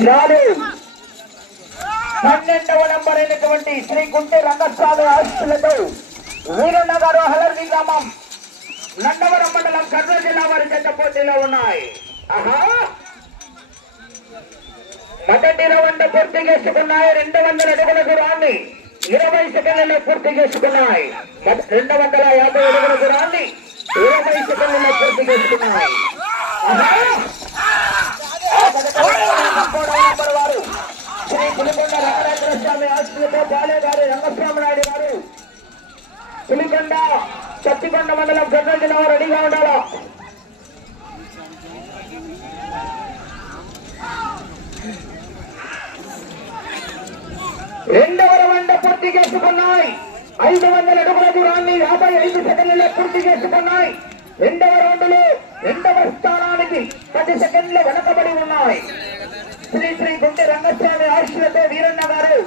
చాలు పన్నెండవ నంబర్ అయినటువంటి శ్రీ గుంటె రంగస్వామి ఆస్తులతో వీరన్న గారు హలర్వి గ్రామం నందవరం మండలం కర్నూలు జిల్లా వారి చెత్త పోటీలో ఉన్నాయి. ఆహా! మొదటి రౌండ్ పూర్తి చేసుకున్నాయి. రెండు వందల అడుగుల దూరాన్ని ఇరవై సెకండ్లలో పూర్తి చేసుకున్నాయి. రెండు వందల యాభై అడుగుల దూరాన్ని ఇరవై సెకండ్లలో పూర్తి చేసుకున్నాయి. ఆహా! ఆ పథకంలో మూడవ నంబర్ వారు శ్రీ పులికొండ రామరాజేశ్వర స్వామి ఆశ్రయంలో బాలే గారు రంగస్వామి నాయుడు గారు పులికొండ పచ్చికొండ మండలం జగన్ జిల్లా రెడీగా ఉండాలా? రెండవ రౌండ్ పూర్తి చేసుకున్నాయి. ఐదు వందల అడుగుల దూరాన్ని యాభై ఐదు సెకండ్లలో పూర్తి చేసుకున్నాయి. రెండవ రౌండ్లో రెండవ స్థానానికి పది సెకండ్లు వెనకబడి ఉన్నాయి. శ్రీ శ్రీ గుండె రంగస్వామి ఆశలతో వీరన్న గారు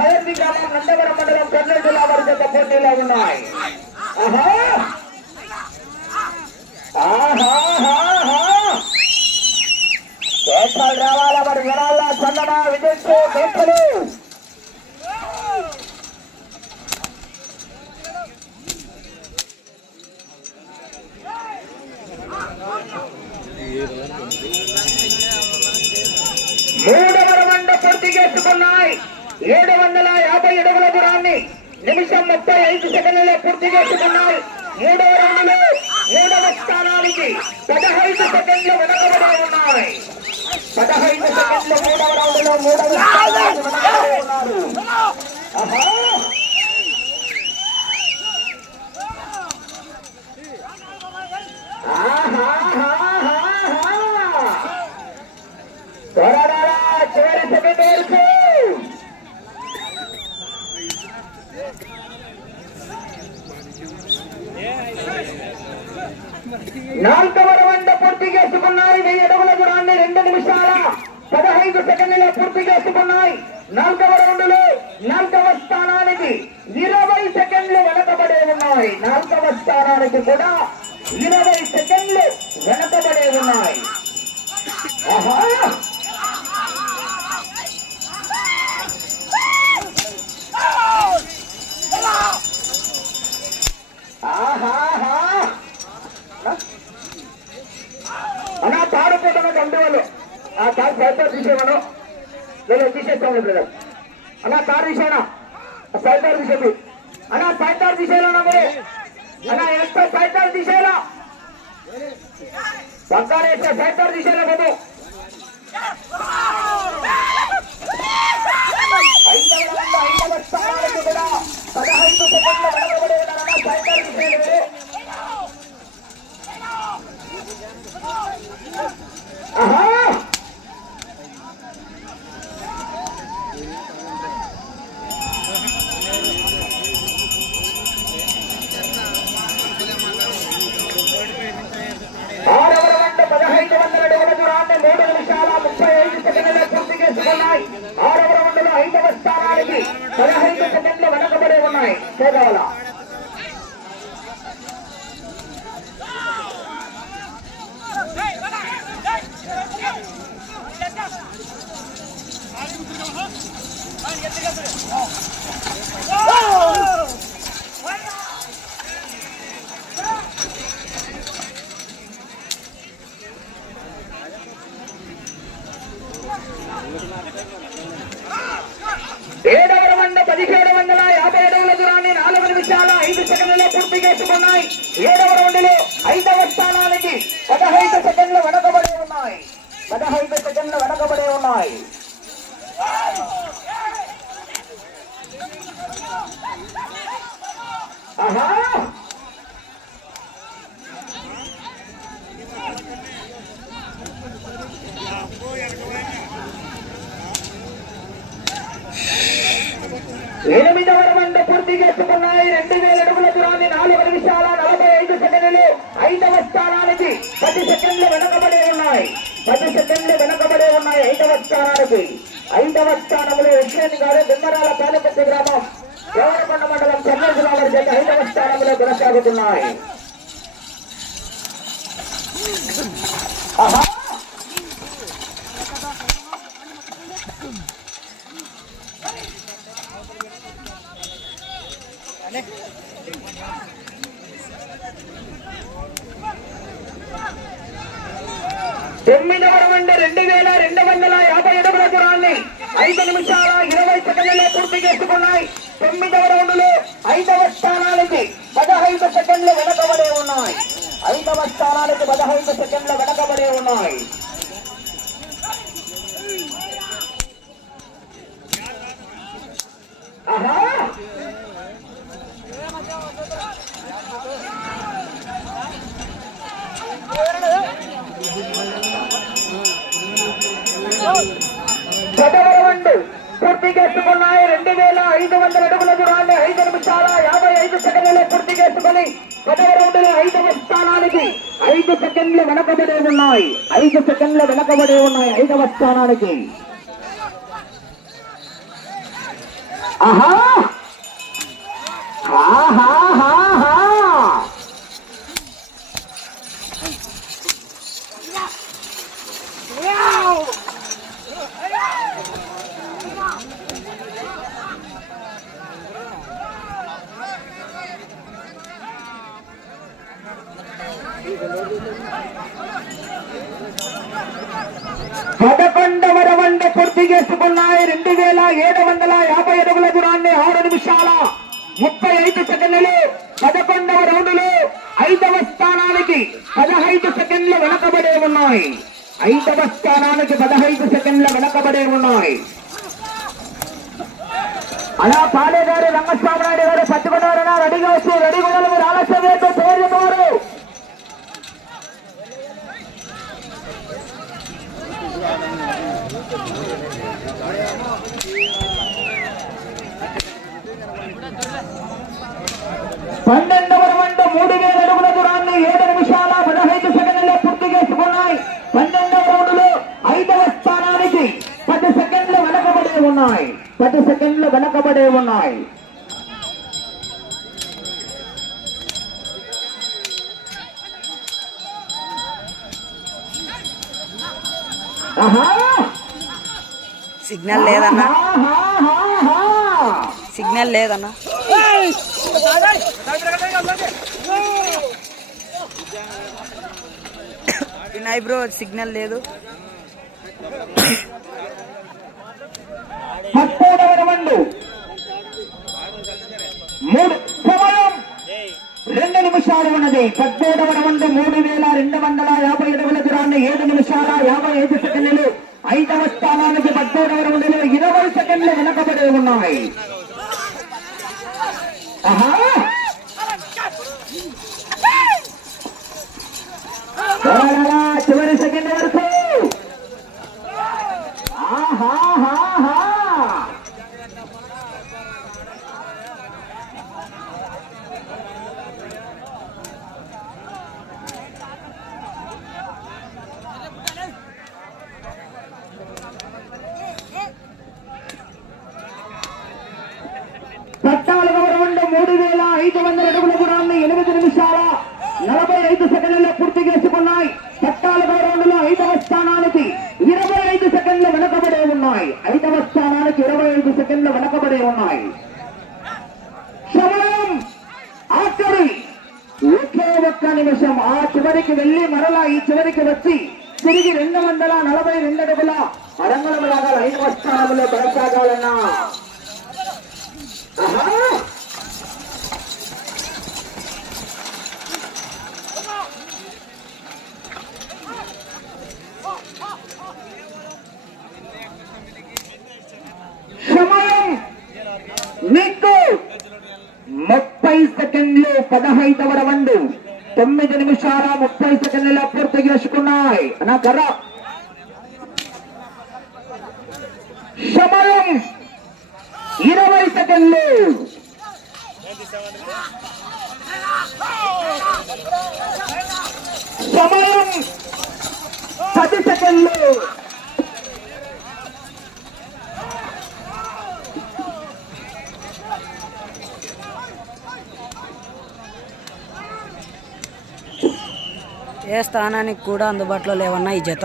హయర్వి గ్రామం నందవరం మండలం కర్నూలు జిల్లా వారి జత పోటీలో ఉన్నాయి. ఆహా! రావాలా మరి చందన విజయ్ కేకలు మూడవ రౌండ్ పూర్తి చేసుకున్నాయి. ఏడు వందల యాభై అడుగుల దూరాన్ని నిమిషం ముప్పై ఐదు సెకండ్లలో పూర్తి చేసుకున్నారు. మూడో రౌండ్లో మూడవ స్థానానికి పదహైదు సెకండ్లు వెనకబడి ఉన్నాయి. పదహైదు సెకండ్లు మూడవ రౌండ్లో మూడవ స్థానానికి వెనకబడి ఉన్నారు ఆహా ఆహాహాహాహా. త్వరగా చివరి సెకండ్ వరకు నాలుగవ రౌండ్ పూర్తి చేసుకున్నాయి. వెయ్యి అడుగుల దూరాన్ని రెండు నిమిషాల పదహైదు సెకండ్లలో పూర్తి చేసుకున్నాయి. నాలుగవ రౌండ్లో నాలుగవ స్థానానికి ఇరవై సెకండ్లు వెనకబడే ఉన్నాయి. నాలుగవ స్థానానికి కూడా ఇరవై సెకండ్లు వెనకబడే ఉన్నాయి. ఆహా! అన్నా తాడుకుంటున్న కంటి వాళ్ళు ఆ తాడు సైతారు తీసేమను నేను తీసేస్తాను బ్రదర్ అన్నా తాడు తీసేనా సైతారు తీసేది అన్నా సైతారు తీసేయాలన్నా మరి అన్నా ఎంత సైతారు తీసేయాలా పక్కన వేస్తే సైతారు తీసేయాలి బాబు ఐదు ఐదు ఐదవ స్థానానికి కూడా పదహైదు సెకండ్ల వెనకబడి ఉన్నారన్న సైతారు తీసేయాలి ఆహా ఆరవ రౌండ్ పదహైదు వందల అడుగుల దూరాన్ని మూడు నిమిషాల ముప్పై ఐదు సెకండ్ల పూర్తి చేసుకున్నాయి ఆరవ రౌండ్లో ఐదవ స్థానానికి పదహైదు సెకండ్లు వెనకబడి ఉన్నాయి చూడాల ఏడవ రౌండ్ పదిహేడు వందల యాభై అడుగుల దూరాన్ని నాలుగు నిమిషాల ఐదు సెకండ్లలో ఉన్నాయి. ఏడవ రౌండ్లో ఐదవ స్థానానికి పదహైదు సెకండ్లు వెనకబడి ఉన్నాయి. పదహైదు సెకండ్లు వెనకబడి ఉన్నాయి. ఆహా! ఎనిమిదవ రౌండ్ పూర్తి చేసుకున్నాయి. రెండు వేల పది సెకండ్లు వెనకబడే ఉన్నాయి. పది సెకండ్లు వెనకబడే ఉన్నాయి ఐదవ స్థానానికి. ఐదవ స్థానంలో విషయాన్ని గారు బిమ్మరాల పాలపతి గ్రామం దేవరకొండ మండలం కర్నూలు జిల్లా వారి ఐదవ స్థానంలో కొనసాగుతున్నాయి. ఆహా! తొమ్మిదవ రౌండ్ రెండు వేల రెండు వందల యాభై అడుగుల దూరాన్ని ఐదు నిమిషాల ఇరవై సెకండ్లలో పూర్తి చేసుకున్నాయి. తొమ్మిదవ రౌండ్లో ఐదవ స్థానానికి పదహైదు సెకండ్లు వెనకబడే ఉన్నాయి. ఐదవ స్థానానికి పదహైదు సెకండ్లు వెనకబడే ఉన్నాయి. ఆహా! పదవ పూర్తి చేసుకున్నాయి. రెండు వేల ఐదు వందల అడుగుల దూరాన్ని ఐదు నిమిషాల యాభై ఐదు సెకండ్లలో పూర్తి చేసుకుని పదవ ఐదవ స్థానానికి ఐదు సెకండ్లు వెనకబడి ఉన్నాయి. ఐదు సెకండ్లు వెనకబడి ఉన్నాయి ఐదవ స్థానానికి. ఆహా! పదకొండవ రౌండ్ పూర్తి చేసుకున్నాయి రెండు వేల ఏడు వందల యాభై అడుగుల దూరాన్ని ఆరు నిమిషాల ముప్పై ఐదు సెకండ్లు. పదకొండవ రౌండ్లో ఐదవ స్థానానికి పదహైదు సెకండ్లు వెనకబడే ఉన్నాయి. ఐదవ స్థానానికి పదహైదు సెకండ్ల వెనకబడే ఉన్నాయి. అలా పాలే గారు రంగస్వామి నాయుడు గారు పట్టుకున్నారన్నా రెడీగా వచ్చి రెడీ కూడా మీరు ఆలస్యం పేరు చెప్పవారు పన్నెండవ రౌండ్ మూడు వేల అడుగుల దూరాన్ని ఏడు నిమిషాల పదహైదు సెకండ్లలో పూర్తి చేసుకున్నాయి. పన్నెండవ రౌండ్లో ఐదవ స్థానానికి పది సెకండ్లు వెనకబడే ఉన్నాయి. పది సెకండ్లు వెనకబడే ఉన్నాయి. సిగ్నల్ లేదన్నా! సిగ్నల్ లేదన్నా. వినాయ్ బ్రో సిగ్నల్ లేదు. రెండు నిమిషాలు ఉన్నది. పద్దెనిమిదవ రౌండ్ మూడు వేల రెండు వందల యాభై అడుగుల దూరాన్ని ఏడు నిమిషాల యాభై ఐదు సెకండ్లు. ఐదవ స్థానానికి పద్దెనిమిదవ రౌండ్లో ఇరవై సెకండ్లు వెనకబడి ఉన్నాయి. చివరి సెకండ్ వరకు ఆహాహాహా! పద్నాలుగవ రౌండ్ మూడు వేల ఐదు వందల అడుగుల దూరాన్ని ఎనిమిది నిమిషాల నలభై ఐదు సెకండ్లలో పూర్తి చేసుకున్నాయి. పద్నాలుగవ రౌండ్ ఐదవ స్థానానికి ఇరవై ఐదు సెకండ్లు వెనకబడే ఉన్నాయి. ఐదవ స్థానానికి ఇరవై ఐదు సెకండ్లు వెనకబడే ఉన్నాయి. సమయం ఆఖరి! ఒకే ఒక్క నిమిషం. ఆ చివరికి వెళ్ళి మరలా ఈ చివరికి వచ్చి తిరిగి రెండు వందల నలభై రెండు అడుగుల అరంగుల లాగా ఐదవ స్థానంలో కొనసాగాలన్నా ఆహా! సమయం మీకు ముప్పై సెకండ్లు పదహైదవ రౌండ్. తొమ్మిది నిమిషాల ముప్పై సెకండ్లు పూర్తి చేసుకున్నాయి. నా కర్ర. సమయం ఇరవై సెకండ్లు. సమయం పది సెకండ్లు. ఏ స్థానానికి కూడా అందుబాటులో లేవన్నా ఈ జత.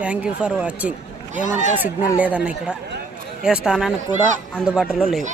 థ్యాంక్ యూ ఫర్ వాచింగ్ ఏమంటే సిగ్నల్ లేదన్న ఇక్కడ. ఏ స్థానానికి కూడా అందుబాటులో లేవు.